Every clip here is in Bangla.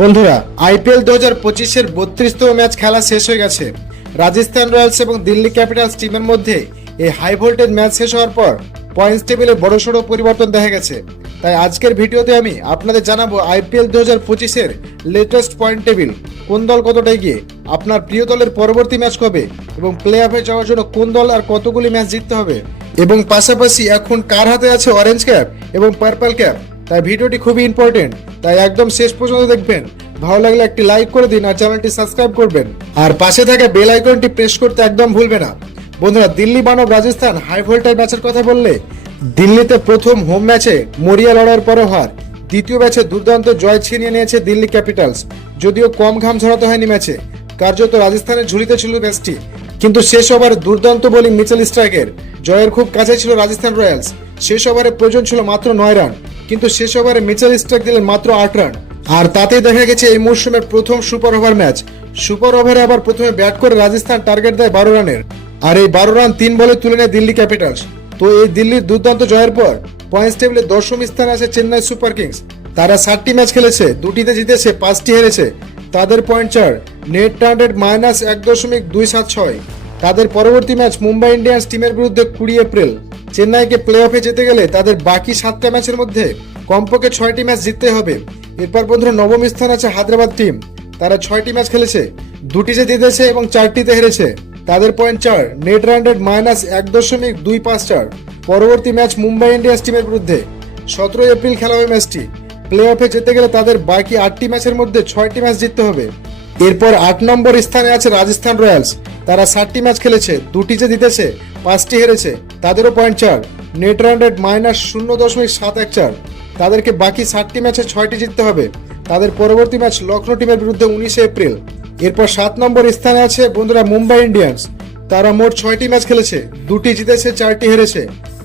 বন্ধুরা, আইপিএল 2025-এর 32তম ম্যাচ খেলা শেষ হয়ে গেছে। রাজস্থান রয়্যালস এবং দিল্লি ক্যাপিটালস টিমের মধ্যে এই হাই ভোল্টেজ ম্যাচ শেষ হওয়ার পর পয়েন্টস টেবিলে বড়সড় পরিবর্তন দেখা গেছে। তাই আজকের ভিডিওতে আমি আপনাদের জানাবো আইপিএল 2025-এর লেটেস্ট পয়েন্ট টেবিল, কোন দল কতটা এগিয়ে, আপনার প্রিয় দলের পরবর্তী ম্যাচ কবে এবং প্লে অফে যাওয়ার জন্য কোন দল আর কতগুলি ম্যাচ জিততে হবে, এবং পাশাপাশি এখন কার হাতে আছে অরেঞ্জ ক্যাপ এবং পার্পল ক্যাপ। তাই ভিডিওটি খুবই ইম্পর্টেন্ট, তাই একদম শেষ পর্যন্ত দেখবেন। ভালো লাগলে একটি লাইক করে দিন আর চ্যানেলটি সাবস্ক্রাইব করবেন, আর পাশে থাকা বেল আইকনটি প্রেস করতে একদম ভুলবে না। বন্ধুরা, দিল্লি বনাম রাজস্থান হাই ভোল্টেজ ম্যাচের কথা বললে দিল্লিতে প্রথম হোম ম্যাচে মরিয়া লড়াইয়ের পরে হার, দ্বিতীয় ম্যাচে দুর্দান্ত জয় ছিনিয়ে নিয়েছে দিল্লি ক্যাপিটালস। যদিও কম ঘাম ঝরাতে হয়নি ম্যাচে, কার্যত রাজস্থানের ঝুলিতে ছিল ম্যাচটি, কিন্তু শেষ ওভারে দুর্দান্ত বোলিং মিচেল স্টার্কের জয়ের খুব কাছে ছিল রাজস্থান রয়্যালস। শেষ ওভারে প্রয়োজন ছিল মাত্র 9 রান, কিন্তু শেষ ওভারে মিচেল স্টার্ক দিলেন মাত্র 8 রান। আর তাতেই দেখা গেছে এই মৌসুমের প্রথম সুপার ওভার ম্যাচ। সুপার ওভারে আবার প্রথমে ব্যাট করে রাজস্থান টার্গেট দেয় 12 রানের, আর এই 12 রান 3 বলে তুলে নেয় দিল্লি ক্যাপিটালস। তো এই দিল্লির দুর্দান্ত জয়ের পর পয়েন্টস টেবিলে 10ম স্থানে আছে চেন্নাই সুপার কিংস। তারা 7টি ম্যাচ খেলেছে, 2টিতে জিতেছে, 5টি হেরেছে। তাদের পয়েন্ট 4, নেট রান রেট -1.276। তাদের পরবর্তী ম্যাচ মুম্বাই ইন্ডিয়ান্স টিমের বিরুদ্ধে 20 এপ্রিল। চেন্নাইকে প্লে অফে যেতে গেলে তাদের বাকি 7টা ম্যাচের মধ্যে কমপক্ষে 6টি ম্যাচ জিততে হবে। এরপর বন্ধুরা, 9ম স্থানে আছে হায়দ্রাবাদ টিম। তারা 6টি ম্যাচ খেলেছে, 2টিতে জিতেছে এবং 4টিতে হেরেছে। তাদের পয়েন্ট 4, নেট রান রেট -1.254। পরবর্তী ম্যাচ মুম্বাই ইন্ডিয়ান্স টিমের বিরুদ্ধে 17 এপ্রিল খেলা হবে ম্যাচটি। প্লে অফে যেতে গেলে তাদের বাকি 8টি ম্যাচের মধ্যে 6টি ম্যাচ জিততে হবে। এরপর 8 নম্বর স্থানে আছে রাজস্থান রয়্যালস। তারা 7টি ম্যাচ খেলেছে, 2টিতে জিতেছে, 5টি হেরেছে। তাদেরও পয়েন্ট 4, নেট রান রেট -0.714। তাদেরকে বাকি 7টি ম্যাচে 6টি জিততে হবে। তাদের পরবর্তী ম্যাচ লখনৌ টিমের বিরুদ্ধে 19 এপ্রিল। এরপর 7 নম্বর স্থানে আছে বন্ধুরা মুম্বাই ইন্ডিয়ান্স। তারা মোট 6টি ম্যাচ খেলেছে, 2টি জিতেছে, 4টি হেরেছে।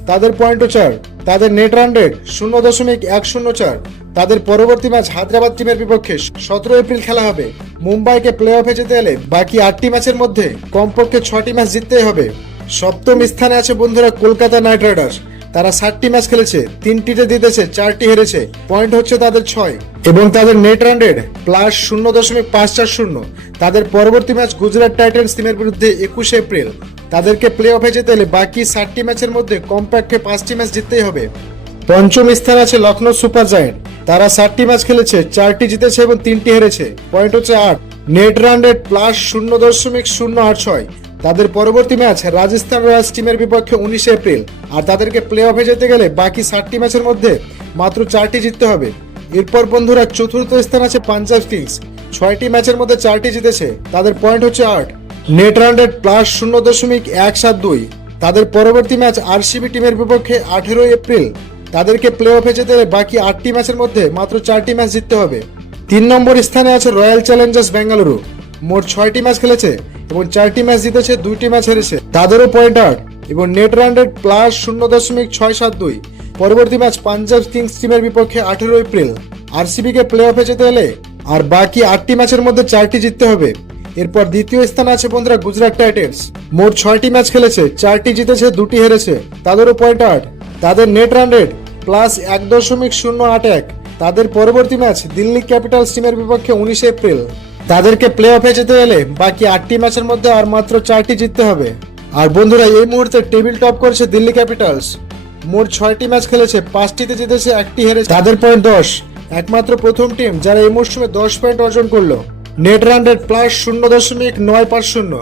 তাদের পয়েন্টও 4, তাদের নেট রান রেট 0.104। তাদের পরবর্তী ম্যাচ হায়দ্রাবাদ টিমের বিপক্ষে 17 এপ্রিল খেলা হবে। মুম্বাইকে প্লে অফে যেতে এলে বাকি 8টি ম্যাচের মধ্যে কমপক্ষে 6টি ম্যাচ জিততেই হবে। 7ম স্থানে আছে বন্ধুরা কলকাতা নাইট রাইডার্স। তারা 7টি ম্যাচ খেলেছে, 3টিতে জিতেছে, 4টি হেরেছে। পয়েন্ট হচ্ছে তাদের 6 এবং তাদের নেট রান রেট +0.540। তাদের পরবর্তী ম্যাচ গুজরাট টাইটান্স টিমের বিরুদ্ধে 21 এপ্রিল। তাদেরকে প্লে অফে যেতে এলে বাকি 7টি ম্যাচের মধ্যে কমপক্ষে 5টি ম্যাচ জিততেই হবে। 5ম স্থানে আছে লখনৌ সুপার জায়ান্ট। তারা 7টি ম্যাচ খেলেছে, 4টি জিতেছে এবং 3টি হেরেছে। পয়েন্ট হচ্ছে 8, নেট রান রেট +0.086। তাদের পরবর্তী ম্যাচ রাজস্থান রয়্যালস টিমের বিপক্ষে 19 এপ্রিল। আর তাদেরকে প্লে অফে যেতে গেলে বাকি 7টি ম্যাচের মধ্যে মাত্র 4টি জিততে হবে। এরপর বন্ধুরা 4র্থ স্থান আছে পাঞ্জাব কিংস। 6টি ম্যাচের মধ্যে 4টি জিতেছে। তাদের পয়েন্ট হচ্ছে 8, নেট রান রেট +0.172। তাদের পরবর্তী ম্যাচ আরসিবি টিমের বিপক্ষে 18 এপ্রিল। তাদেরকে প্লে অফে যেতে গেলে বাকি 8টি ম্যাচের মধ্যে মাত্র 4টি ম্যাচ জিততে হবে। 3 নম্বর স্থানে আছে রয়্যাল চ্যালেঞ্জার্স বেঙ্গালুরু। মোট 6টি ম্যাচ খেলেছে এবং 4টি ম্যাচ জিতেছে, 2টি ম্যাচ হেরেছে। তাদেরও পয়েন্ট 8 এবং নেট রান রেট +0.672। পরবর্তী ম্যাচ পাঞ্জাব কিংস টিমের বিপক্ষে 18 এপ্রিল। আরসিবি কে প্লে অফে যেতে হলে আর বাকি 8টি ম্যাচের মধ্যে 4টি জিততে হবে। এরপর দ্বিতীয় স্থানে আছে বন্ধুরা গুজরাট টাইটান্স। মোট 6টি ম্যাচ খেলেছে, 4টি জিতেছে, 2টি হেরেছে। তাদেরও পয়েন্ট 8, তাদের নেট রান রেট +1.081। তাদের পরবর্তী ম্যাচ দিল্লি ক্যাপিটালস টিমের বিপক্ষে 19 এপ্রিল। তাদেরকে প্লে অফে যেতে হলে বাকি 8টি ম্যাচের মধ্যে আর মাত্র 4টি জিততে হবে। আর বন্ধুরা, এই মুহূর্তে টেবিল টপ করেছে দিল্লি ক্যাপিটালস। মোট 6টি ম্যাচ খেলেছে, 5টিতে জিতেছে, 1টি হেরেছে। তাদের পয়েন্ট 10, একমাত্র প্রথম টিম যারা এই মৌসুমে 10 পয়েন্ট অর্জন করলো। Net run rate +0.950।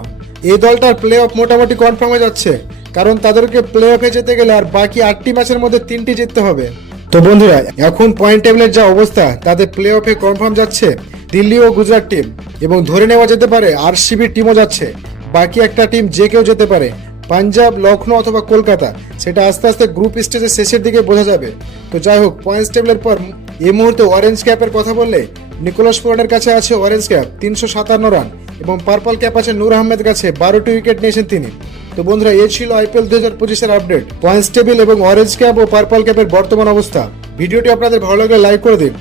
এই দলটার প্লে অফ মোটামুটি কনফার্ম হয়ে যাচ্ছে, কারণ তাদেরকে প্লে অফে যেতে গেলে আর বাকি 8টি ম্যাচের মধ্যে 3টি জিততে হবে। তো বন্ধুরা, এখন পয়েন্ট টেবিলের যা অবস্থা তাতে প্লে অফে কনফার্ম যাচ্ছে দিল্লি ও গুজরাট টিম, এবং ধরে নেওয়া যেতে পারে আরসিবি টিমও যাচ্ছে। বাকি একটা টিম যে কেউ যেতে পারে, পাঞ্জাব, লখনৌ অথবা কলকাতা। সেটা আস্তে আস্তে গ্রুপ স্টেজের শেষের দিকে বোঝা যাবে। তো যাই হোক, পয়েন্টস টেবিলের পর এই মুহূর্তে অরেঞ্জ ক্যাপের কথা বললে নিকোলাস পুরানের কাছে আছে অরেঞ্জ ক্যাপ 357 রান, এবং পার্পল ক্যাপ আছে নূর আহমেদ কাছে, 12টি উইকেট নিয়েছেন তিনি। তো বন্ধুরা, এই ছিল আইপিএল 2025-এর আপডেট, পয়েন্টস টেবিল এবং অরেঞ্জ ক্যাপ ও পার্পল ক্যাপের বর্তমান অবস্থা। ভিডিওটি আপনাদের ভালো লাগলে লাইক করে দিন।